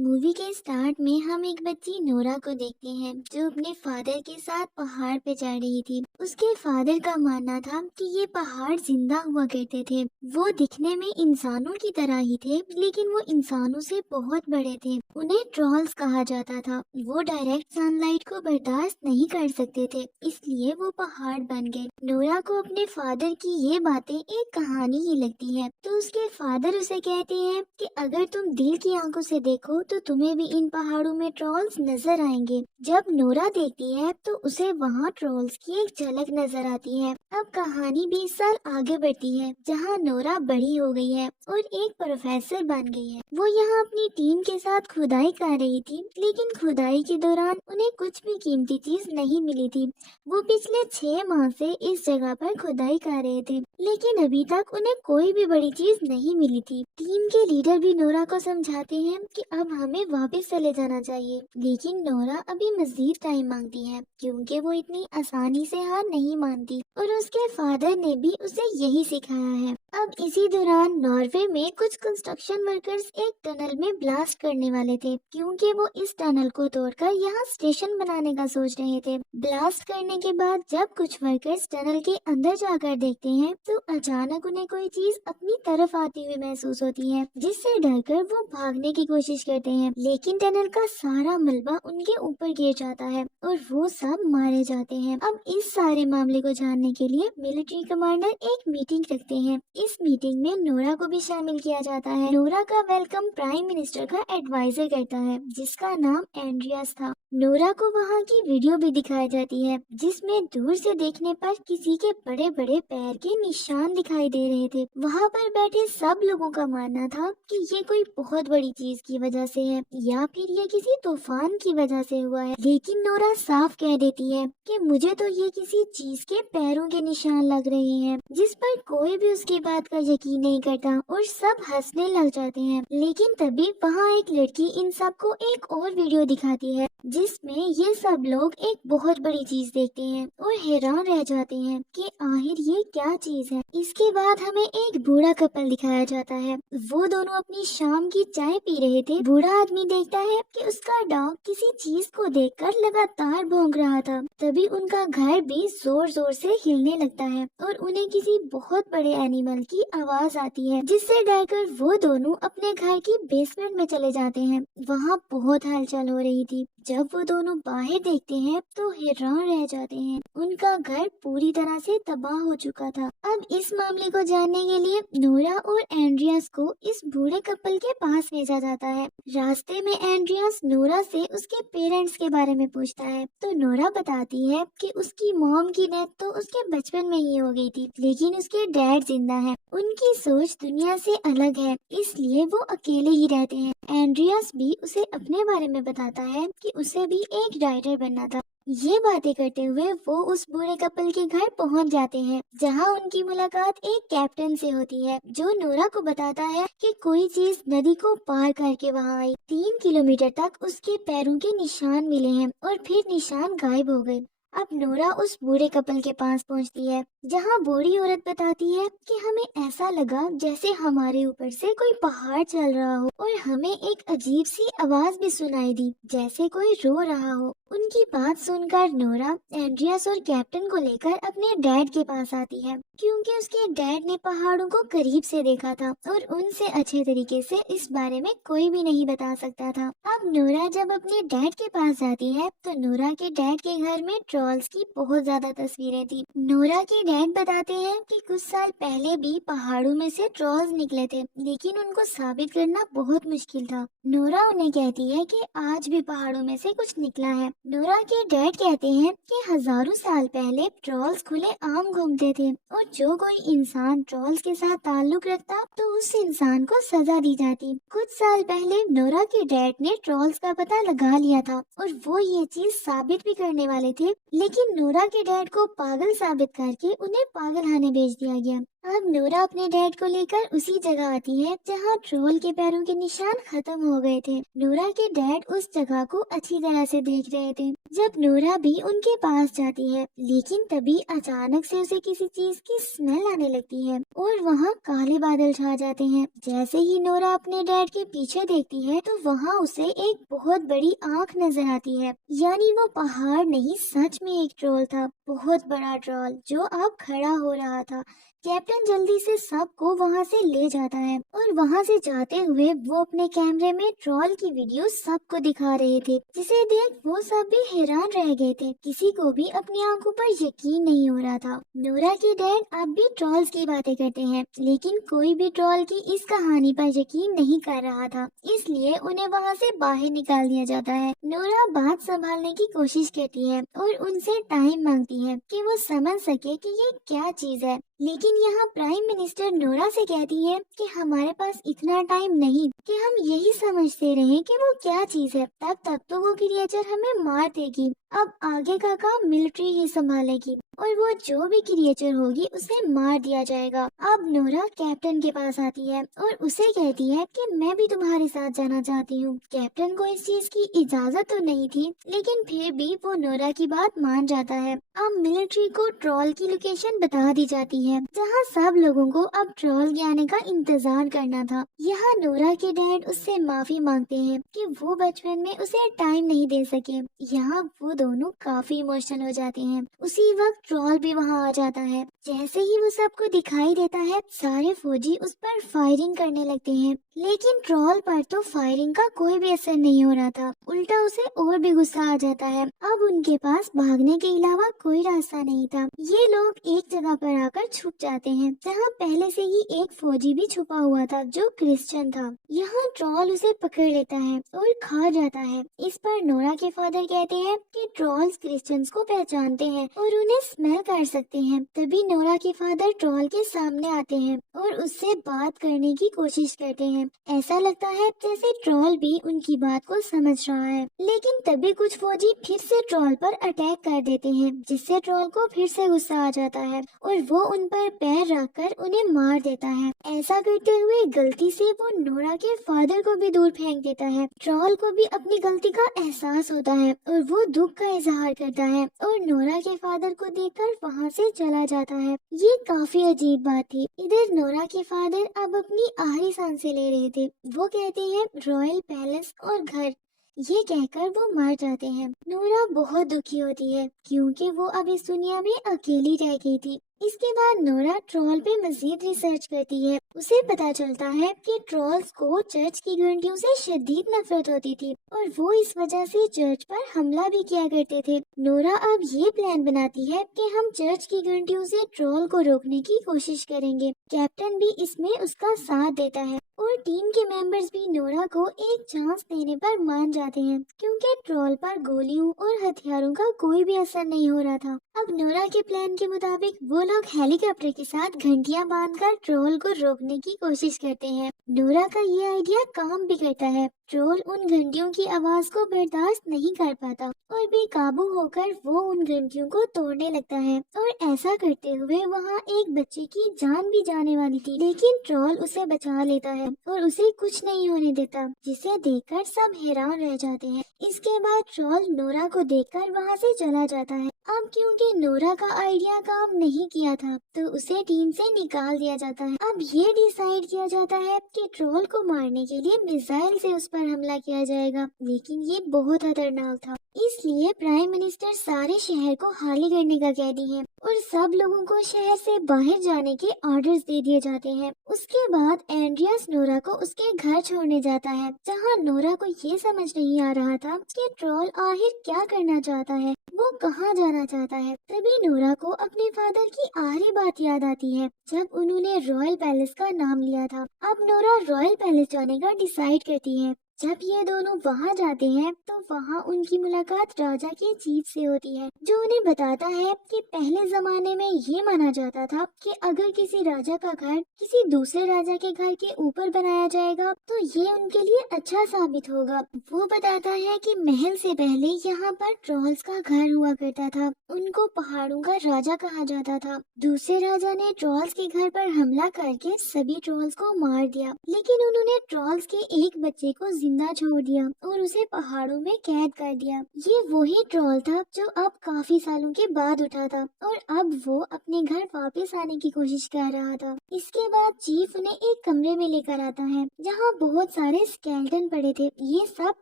Movie के start में हम एक बच्ची नोरा को देखते हैं जो अपने फादर के साथ पहाड़ पे चढ़ रही थी। उसके फादर का मानना था कि ये पहाड़ जिंदा हुआ करते थे। वो दिखने में इंसानों की तरह ही थे, लेकिन वो इंसानों से बहुत बड़े थे। उन्हें ट्रॉल्स कहा जाता था। वो डायरेक्ट सनलाइट को बर्दाश्त नहीं कर सकते थे, इसलिए वो पहाड़ बन गए। नोरा को अपने फादर की ये बातें एक कहानी ही लगती है, तो उसके फादर उसे कहते हैं कि अगर तुम दिल की आंखों से देखो तो तुम्हें भी इन पहाड़ों में ट्रॉल्स नजर आएंगे। जब नोरा देखती है तो उसे वहाँ ट्रॉल्स की एक झलक नजर आती है। अब कहानी 20 साल आगे बढ़ती है, जहाँ नोरा बड़ी हो गई है और एक प्रोफेसर बन गई है। वो यहाँ अपनी टीम के साथ खुदाई कर रही थी, लेकिन खुदाई के दौरान उन्हें कुछ भी कीमती चीज नहीं मिली थी। वो पिछले 6 माह से इस जगह पर खुदाई कर रहे थे, लेकिन अभी तक उन्हें कोई भी बड़ी चीज नहीं मिली थी। टीम के लीडर भी नोरा को समझाते हैं कि अब हमें वापस चले जाना चाहिए, लेकिन नोरा अभी मजीद टाइम मांगती है क्योंकि वो इतनी आसानी से हार नहीं मानती और उसके फादर ने भी उसे यही सिखाया है। अब इसी दौरान नॉर्वे में कुछ कंस्ट्रक्शन वर्कर्स एक टनल में ब्लास्ट करने वाले थे, क्योंकि वो इस टनल को तोड़कर यहाँ स्टेशन बनाने का सोच रहे थे। ब्लास्ट करने के बाद जब कुछ वर्कर्स टनल के अंदर जाकर देखते हैं तो अचानक उन्हें कोई चीज अपनी तरफ आती हुई महसूस होती है, जिससे डरकर वो भागने की कोशिश करते हैं, लेकिन टनल का सारा मलबा उनके ऊपर गिर जाता है और वो सब मारे जाते हैं। अब इस सारे मामले को जानने के लिए मिलिट्री कमांडर एक मीटिंग रखते हैं। इस मीटिंग में नोरा को भी शामिल किया जाता है। नोरा का वेलकम प्राइम मिनिस्टर का एडवाइजर करता है, जिसका नाम एंड्रियास था। नोरा को वहाँ की वीडियो भी दिखाई जाती है, जिसमें दूर से देखने पर किसी के बड़े बड़े पैर के निशान दिखाई दे रहे थे। वहाँ पर बैठे सब लोगों का मानना था कि ये कोई बहुत बड़ी चीज की वजह से है या फिर ये किसी तूफान की वजह से हुआ है, लेकिन नोरा साफ कह देती है कि मुझे तो ये किसी चीज के पैरों के निशान लग रहे हैं, जिस पर कोई भी उसकी बात का यकीन नहीं करता और सब हंसने लग जाते हैं। लेकिन तभी वहाँ एक लड़की इन सबको एक और वीडियो दिखाती है, जिसमें ये सब लोग एक बहुत बड़ी चीज देखते हैं और हैरान रह जाते हैं कि आखिर ये क्या चीज है। इसके बाद हमें एक बूढ़ा कपल दिखाया जाता है। वो दोनों अपनी शाम की चाय पी रहे थे। बूढ़ा आदमी देखता है कि उसका डॉग किसी चीज को देखकर लगातार भौंक रहा था। तभी उनका घर भी जोर जोर से हिलने लगता है और उन्हें किसी बहुत बड़े एनिमल की आवाज आती है, जिससे डरकर वो दोनों अपने घर की बेसमेंट में चले जाते हैं। वहाँ बहुत हलचल हो रही थी। जब वो दोनों बाहर देखते हैं तो हैरान रह जाते हैं। उनका घर पूरी तरह से तबाह हो चुका था। अब इस मामले को जानने के लिए नोरा और एंड्रियास को इस बूढ़े कपल के पास भेजा जाता है। रास्ते में एंड्रियास नोरा से उसके पेरेंट्स के बारे में पूछता है, तो नोरा बताती है कि उसकी मॉम की डेथ तो उसके बचपन में ही हो गई थी, लेकिन उसके डैड जिंदा है। उनकी सोच दुनिया से अलग है, इसलिए वो अकेले ही रहते हैं। एंड्रियास भी उसे अपने बारे में बताता है कि उसे भी एक राइटर बनना था। ये बातें करते हुए वो उस बूढ़े कपल के घर पहुंच जाते हैं, जहां उनकी मुलाकात एक कैप्टन से होती है, जो नोरा को बताता है कि कोई चीज नदी को पार करके वहां आई। 3 किलोमीटर तक उसके पैरों के निशान मिले हैं और फिर निशान गायब हो गए। अब नोरा उस बूढ़े कपल के पास पहुंचती है, जहां बूढ़ी औरत बताती है कि हमें ऐसा लगा जैसे हमारे ऊपर से कोई पहाड़ चल रहा हो और हमें एक अजीब सी आवाज भी सुनाई दी, जैसे कोई रो रहा हो। उनकी बात सुनकर नोरा एंड्रियास और कैप्टन को लेकर अपने डैड के पास आती है, क्योंकि उसके डैड ने पहाड़ों को करीब से देखा था और उनसे अच्छे तरीके से इस बारे में कोई भी नहीं बता सकता था। अब नोरा जब अपने डैड के पास जाती है तो नोरा के डैड के घर में ट्रॉल्स की बहुत ज्यादा तस्वीरें थी। नोरा के डैड बताते हैं कि कुछ साल पहले भी पहाड़ों में से ट्रॉल्स निकले थे, लेकिन उनको साबित करना बहुत मुश्किल था। नोरा उन्हें कहती है कि आज भी पहाड़ों में से कुछ निकला है। नोरा के डैड कहते हैं कि हजारों साल पहले ट्रॉल्स खुले आम घूमते थे और जो कोई इंसान ट्रॉल्स के साथ ताल्लुक रखता तो उस इंसान को सजा दी जाती। कुछ साल पहले नोरा के डैड ने ट्रॉल्स का पता लगा लिया था और वो ये चीज साबित भी करने वाले थे, लेकिन नोरा के डैड को पागल साबित करके उन्हें पागल खाने भेज दिया गया। अब नोरा अपने डैड को लेकर उसी जगह आती है जहाँ ट्रोल के पैरों के निशान खत्म हो गए थे। नोरा के डैड उस जगह को अच्छी तरह से देख रहे थे जब नोरा भी उनके पास जाती है, लेकिन तभी अचानक से उसे किसी चीज की स्मेल आने लगती है और वहाँ काले बादल छा जाते हैं। जैसे ही नोरा अपने डैड के पीछे देखती है तो वहाँ उसे एक बहुत बड़ी आँख नजर आती है, यानी वो पहाड़ नहीं सच में एक ट्रोल था, बहुत बड़ा ट्रोल जो अब खड़ा हो रहा था। कैप्टन जल्दी से सबको वहाँ से ले जाता है और वहाँ से जाते हुए वो अपने कैमरे में ट्रोल की वीडियो सबको दिखा रहे थे, जिसे देख वो सब भी हैरान रह गए थे। किसी को भी अपनी आंखों पर यकीन नहीं हो रहा था। नोरा के डैड अब भी ट्रोल्स की बातें करते हैं, लेकिन कोई भी ट्रोल की इस कहानी पर यकीन नहीं कर रहा था, इसलिए उन्हें वहाँ से बाहर निकाल दिया जाता है। नोरा बात संभालने की कोशिश करती है और उनसे टाइम मांगती है कि वो समझ सके कि ये क्या चीज है, लेकिन यहाँ प्राइम मिनिस्टर नोरा से कहती है कि हमारे पास इतना टाइम नहीं कि हम यही समझते रहें कि वो क्या चीज है, तब तक तो वो क्रिएचर हमें मार देगी। अब आगे का काम मिलिट्री ही संभालेगी और वो जो भी क्रिएचर होगी उसे मार दिया जाएगा। अब नोरा कैप्टन के पास आती है और उसे कहती है कि मैं भी तुम्हारे साथ जाना चाहती हूँ। कैप्टन को इस चीज की इजाजत तो नहीं थी, लेकिन फिर भी वो नोरा की बात मान जाता है। अब मिलिट्री को ट्रोल की लोकेशन बता दी जाती है जहाँ सब लोगों को अब ट्रोल के आने का इंतजार करना था। यहाँ नोरा के डैड उससे माफी मांगते हैं कि वो बचपन में उसे टाइम नहीं दे सके। यहाँ वो दोनों काफी इमोशनल हो जाते हैं। उसी वक्त ट्रोल भी वहाँ आ जाता है। जैसे ही वो सबको दिखाई देता है, सारे फौजी उस पर फायरिंग करने लगते हैं, लेकिन ट्रोल पर तो फायरिंग का कोई भी असर नहीं हो रहा था, उल्टा उसे और भी गुस्सा आ जाता है। अब उनके पास भागने के अलावा कोई रास्ता नहीं था। ये लोग एक जगह पर आकर छुप जाते हैं जहाँ पहले से ही एक फौजी भी छुपा हुआ था जो क्रिश्चियन था। यहाँ ट्रोल उसे पकड़ लेता है और खा जाता है। इस पर नोरा के फादर कहते हैं कि ट्रोल्स क्रिश्चियंस को पहचानते हैं और उन्हें स्मेल कर सकते हैं। तभी नोरा के फादर ट्रोल के सामने आते हैं और उससे बात करने की कोशिश करते हैं। ऐसा लगता है जैसे ट्रोल भी उनकी बात को समझ रहा है, लेकिन तभी कुछ फौजी फिर से ट्रोल पर अटैक कर देते हैं, जिससे ट्रोल को फिर से गुस्सा आ जाता है और वो उन पर पैर रखकर उन्हें मार देता है। ऐसा करते हुए गलती से वो नोरा के फादर को भी दूर फेंक देता है। ट्रोल को भी अपनी गलती का एहसास होता है और वो दुख का इजहार करता है और नोरा के फादर को देखकर वहाँ से चला जाता है। ये काफी अजीब बात थी। इधर नोरा के फादर अब अपनी आखिरी सांसें ले रहे थे। वो कहते हैं रॉयल पैलेस और घर, ये कहकर वो मर जाते हैं। नोरा बहुत दुखी होती है क्योंकि वो अब इस दुनिया में अकेली रह गई थी। इसके बाद नोरा ट्रोल पे मजीद रिसर्च करती है। उसे पता चलता है कि ट्रोल्स को चर्च की घंटियों से शदीद नफरत होती थी और वो इस वजह से चर्च पर हमला भी किया करते थे। नोरा अब ये प्लान बनाती है कि हम चर्च की घंटियों से ट्रोल को रोकने की कोशिश करेंगे। कैप्टन भी इसमें उसका साथ देता है और टीम के मेंबर्स भी नोरा को एक चांस देने पर मान जाते हैं क्योंकि ट्रोल पर गोलियों और हथियारों का कोई भी असर नहीं हो रहा था। अब नोरा के प्लान के मुताबिक वो लोग हेलीकॉप्टर के साथ घंटियां बांधकर ट्रोल को रोकने की कोशिश करते हैं। नोरा का ये आइडिया काम भी करता है। ट्रोल उन घंटियों की आवाज को बर्दाश्त नहीं कर पाता और बेकाबू होकर वो उन घंटियों को तोड़ने लगता है और ऐसा करते हुए वहाँ एक बच्चे की जान भी जाने वाली थी, लेकिन ट्रोल उसे बचा लेता है और उसे कुछ नहीं होने देता, जिसे देखकर सब हैरान रह जाते हैं। इसके बाद ट्रोल नोरा को देखकर वहाँ से चला जाता है। अब क्योंकि नोरा का आइडिया काम नहीं किया था तो उसे टीम से निकाल दिया जाता है। अब ये डिसाइड किया जाता है कि ट्रोल को मारने के लिए मिसाइल से उस पर हमला किया जाएगा, लेकिन ये बहुत खतरनाक था, इसलिए प्राइम मिनिस्टर सारे शहर को खाली करने का कहती है और सब लोगों को शहर से बाहर जाने के ऑर्डर्स दे दिए जाते हैं। उसके बाद एंड्रियास नोरा को उसके घर छोड़ने जाता है, जहाँ नोरा को ये समझ नहीं आ रहा था कि ट्रोल आखिर क्या करना चाहता है, वो कहाँ जाना चाहता है। तभी नोरा को अपने फादर की आखिरी बात याद आती है जब उन्होंने रॉयल पैलेस का नाम लिया था। अब नोरा रॉयल पैलेस जाने का डिसाइड करती है, जब ये दोनों वहाँ जाते हैं तो वहाँ उनकी मुलाकात राजा के चीफ से होती है, जो उन्हें बताता है कि पहले जमाने में ये माना जाता था कि अगर किसी राजा का घर किसी दूसरे राजा के घर के ऊपर बनाया जाएगा तो ये उनके लिए अच्छा साबित होगा। वो बताता है कि महल से पहले यहाँ पर ट्रॉल्स का घर हुआ करता था, उनको पहाड़ों का राजा कहा जाता था। दूसरे राजा ने ट्रॉल्स के घर पर हमला करके सभी ट्रॉल्स को मार दिया, लेकिन उन्होंने ट्रॉल्स के एक बच्चे को जिंदा छोड़ दिया और उसे पहाड़ों में कैद कर दिया। ये वही ट्रॉल था जो अब काफी सालों के बाद उठा था और अब वो अपने घर वापस आने की कोशिश कर रहा था। इसके बाद चीफ उन्हें एक कमरे में लेकर आता है जहाँ बहुत सारे स्केलेटन पड़े थे। ये सब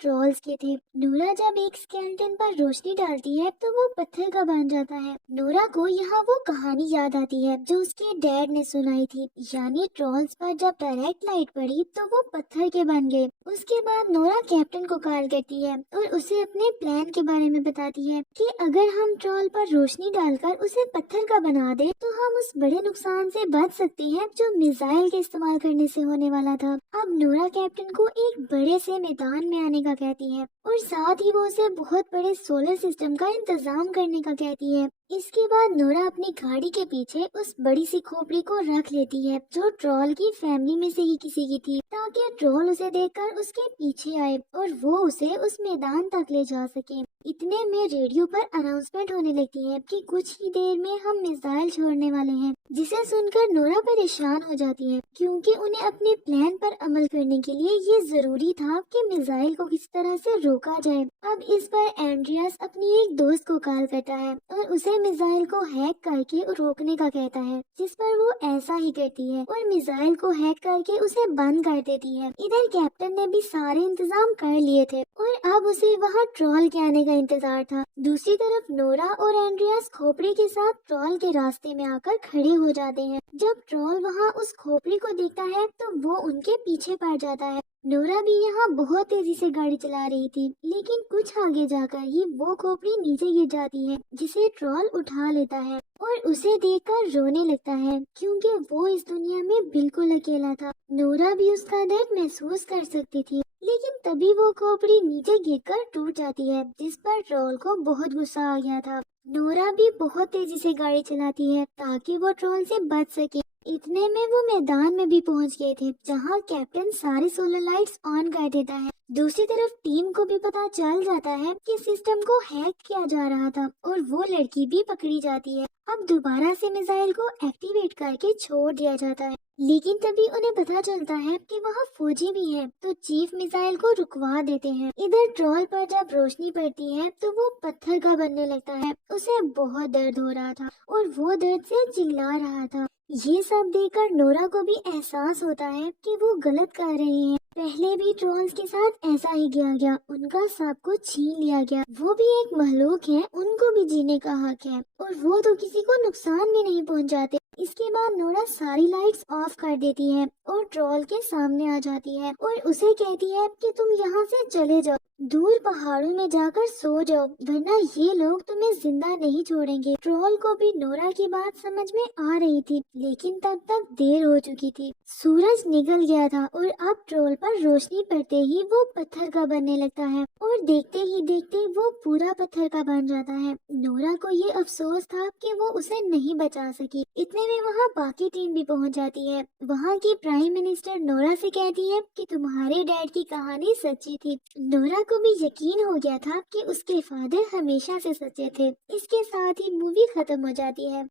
ट्रॉल्स के थे। नोरा जब एक स्केलेटन पर रोशनी डालती है तो वो पत्थर का बन जाता है। नोरा को यहाँ वो कहानी याद आती है जो उसके डैड ने सुनाई थी, यानी ट्रॉल्स पर जब डायरेक्ट लाइट पड़ी तो वो पत्थर के बन गए। उसके बाद नोरा कैप्टन को कॉल करती है और उसे अपने प्लान के बारे में बताती है कि अगर हम ट्रॉल पर रोशनी डालकर उसे पत्थर का बना दे तो हम उस बड़े नुकसान से बच सकते हैं जो मिसाइल के इस्तेमाल करने से होने वाला था। अब नोरा कैप्टन को एक बड़े से मैदान में आने का कहती है और साथ ही वो उसे बहुत बड़े सोलर सिस्टम का इंतजाम करने का कहती है। इसके बाद नोरा अपनी गाड़ी के पीछे उस बड़ी सी खोपड़ी को रख लेती है जो ट्रॉल की फैमिली में से ही किसी की थी, ताकि ट्रॉल उसे देखकर उसके पीछे आए और वो उसे उस मैदान तक ले जा सके। इतने में रेडियो पर अनाउंसमेंट होने लगती है कि कुछ ही देर में हम मिसाइल छोड़ने वाले हैं, जिसे सुनकर नोरा परेशान हो जाती है क्योंकि उन्हें अपने प्लान पर अमल करने के लिए ये जरूरी था कि मिसाइल को किसी तरह से रोका जाए। अब इस पर एंड्रियास अपनी एक दोस्त को कॉल करता है और उसे मिसाइल को हैक करके रोकने का कहता है, जिस पर वो ऐसा ही करती है और मिसाइल को हैक करके उसे बंद कर देती है। इधर कैप्टन ने भी सारे इंतजाम कर लिए थे और अब उसे वहाँ ट्रॉल के आने का इंतजार था। दूसरी तरफ नोरा और एंड्रियास खोपड़ी के साथ ट्रॉल के रास्ते में आकर खड़े हो जाते हैं। जब ट्रॉल वहाँ उस खोपड़ी को देखता है तो वो उनके पीछे पड़ जाता है। नोरा भी यहाँ बहुत तेजी से गाड़ी चला रही थी, लेकिन कुछ आगे जाकर ही वो खोपड़ी नीचे गिर जाती है, जिसे ट्रॉल उठा लेता है और उसे देखकर रोने लगता है क्योंकि वो इस दुनिया में बिल्कुल अकेला था। नोरा भी उसका दर्द महसूस कर सकती थी, लेकिन तभी वो खोपड़ी नीचे गिरकर टूट जाती है, जिस पर ट्रॉल को बहुत गुस्सा आ गया था। नोरा भी बहुत तेजी से गाड़ी चलाती है ताकि वो ट्रॉल से बच सके। इतने में वो मैदान में भी पहुंच गए थे जहां कैप्टन सारी सोलर लाइट्स ऑन कर देता है। दूसरी तरफ टीम को भी पता चल जाता है कि सिस्टम को हैक किया जा रहा था और वो लड़की भी पकड़ी जाती है। अब दोबारा से मिसाइल को एक्टिवेट करके छोड़ दिया जाता है, लेकिन तभी उन्हें पता चलता है कि वहाँ फौजी भी हैं, तो चीफ मिसाइल को रुकवा देते हैं। इधर ट्रॉल पर जब रोशनी पड़ती है तो वो पत्थर का बनने लगता है। उसे बहुत दर्द हो रहा था और वो दर्द से चिल्ला रहा था। ये सब देखकर नोरा को भी एहसास होता है कि वो गलत कर रहे हैं। पहले भी ट्रॉल्स के साथ ऐसा ही किया गया, उनका सब कुछ छीन लिया गया। वो भी एक महलूक है, उनको भी जीने का हक है और वो तो किसी को नुकसान भी नहीं पहुंचाते। इसके बाद नोरा सारी लाइट्स ऑफ कर देती है और ट्रॉल के सामने आ जाती है और उसे कहती है कि तुम यहाँ से चले जाओ, दूर पहाड़ों में जाकर सो जाओ, वरना ये लोग तुम्हें जिंदा नहीं छोड़ेंगे। ट्रॉल को भी नोरा की बात समझ में आ रही थी, लेकिन तब तक देर हो चुकी थी। सूरज निकल गया था और अब ट्रॉल पर रोशनी पड़ते ही वो पत्थर का बनने लगता है और देखते ही देखते वो पूरा पत्थर का बन जाता है। नोरा को ये अफसोस था कि वो उसे नहीं बचा सकी। इतने में वहाँ बाकी टीम भी पहुँच जाती है। वहाँ की प्राइम मिनिस्टर नोरा से कहती है कि तुम्हारे डैड की कहानी सच्ची थी। नोरा को भी यकीन हो गया था कि उसके फादर हमेशा से सच्चे थे। इसके साथ ही मूवी खत्म हो जाती है।